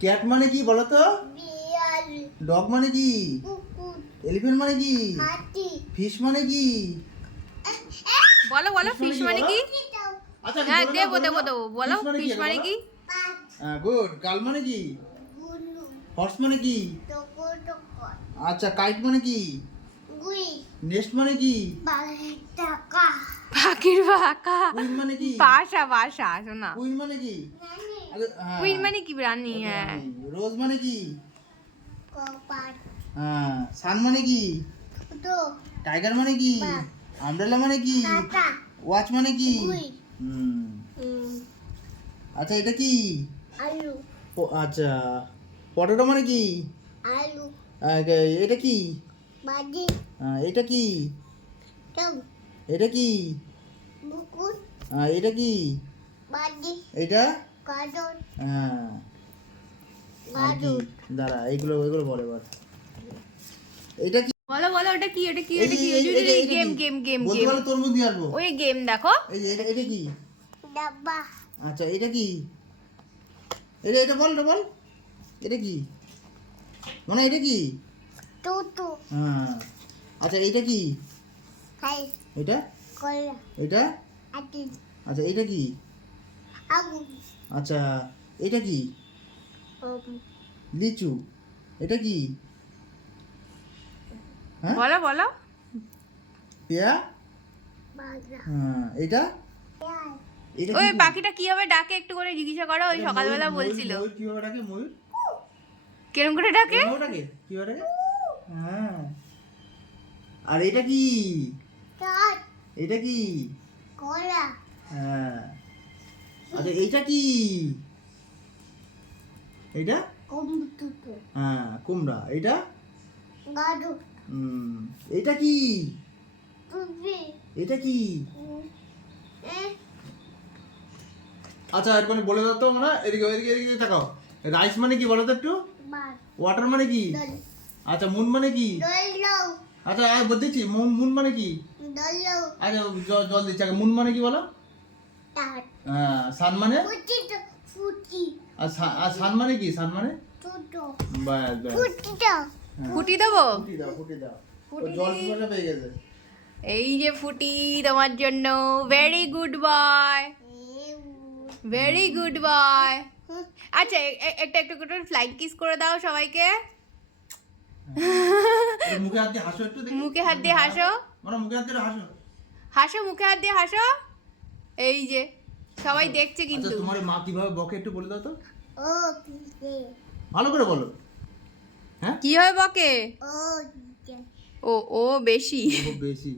Cat মানে কি বলো তো? বিড়াল। ডগ মানে কি? কুকুর। এলিফ্যান্ট মানে কি? হাতি। ফিশ মানে কি? বলো বলো ফিশ মানে কি? আচ্ছা হ্যাঁ বলো না, দেবো বলো দেবো না। দেবো বলো Fish ফিশ মানে কি? হ্যাঁ গুড। গাল মানে কি? গুলু। হর্স মানে কি? টকর টকর। আচ্ছা কাইট মানে কি? গুই। নেস্ট মানে কি? বাঘের টাকা। পাখির বাঁকা। কুইন মানে কি? বাসা বাসা শোনা। কুইন মানে কি? নানি। কুইন মানে কি রানী? হ্যাঁ রোজ মানে কি? কপার। হ্যাঁ সান মানে কি? ফুটো। টাইগার মানে কি? বাঘ। আমব্রেলা মানে কি? কাকা। ওয়াচ মানে কি? গুই। হুম আচ্ছা এটা কি? আলু। আচ্ছা পটেটো মানে কি? আলু। এটা কি? বাজি। এটা কি? টম। এটা কি? বুকুর। এটা কি? বাজি। এটা গাজর। হ্যাঁ আর কি? গাজর। দাঁড়া এগুলো বলে এবার। এটা কি? বলো বলো ওটা কি ওটা কি এই ওটা কি? এই- এই- এই- গেম এটা কি? গেম গেম বলতে গেম পারলে তোর মুখ দিয়ে আসবো। ওই গেম দেখো। এই যে এটা কি? ডাব্বা। আচ্ছা এটা কি? এটা বল এটা কি? মানে এটা কি? টুটু। হ্যাঁ আচ্ছা এটা কি? খাই। এটা কলা। এটা আটি। আচ্ছা এটা কি? আগুন। আচ্ছা এটা কি? লিচু। এটা কি? হ্যাঁ বলো বলো পেয়া। বাজা। হ্যাঁ এটা এটা ওই কি? পাখিটা কিভাবে ডাকে একটু করে জিজ্ঞাসা করো ওই এটা সকালবেলা ময়ূর, বলছিল ময়ূর কিভাবে ডাকে? ময়ূর কিরম করে ডাকে? কিভাবে ডাকে? কিভাবে ডাকে? হ্যাঁ আর এটা কি? চাট। এটা কি? কলা। হ্যাঁ আচ্ছা এইটা কি? এটা কম্পিউটার। হ্যাঁ কুমড়া। এটা গাজর। এটা কি? টুপি। এটা কি? আচ্ছা এরকম বলে দাও তো আমরা। এদিকে এদিকে এদিকে তাকাও। রাইস মানে কি বলো তো একটু? বার। ওয়াটার মানে কি? দল। আচ্ছা মুন মানে কি? দল। আচ্ছা বলতেছি মুন মানে কি? দল। আচ্ছা জল দিচ্ছি আগে। মুন মানে কি বলো? টাট। হ্যাঁ সান মানে? ফুটি তো ফুটি। আর সান মানে কি? সান মানে ছোটো। ব্যাস ব্যাস। ফুটি তো। ফুটি দেবো? ফুটি দাও ফুটি জল দিই। পিপাসা পেয়ে গেছে। এই যে ফুটি তোমার জন্য। Very good boy very good boy. আচ্ছা একটা একটু করে ফ্লাইং কিস করে দাও সবাইকে। একটু মুখে হাত দিয়ে হাসো একটু দেখি। মুখে হাত দিয়ে হাসো। মানে মুখে হাত দিয়ে হাসো। হাসো মুখে হাত দিয়ে হাসো। এই যে সবাই দেখছে আচ্ছা কিন্তু। তোমার মা কিভাবে বকে একটু বলে দাও তো। ও কিসে। ভালো করে বলো। হ্যাঁ কি হয় বকে? ও কিসে। ও ও বেশি। খুব বেশি।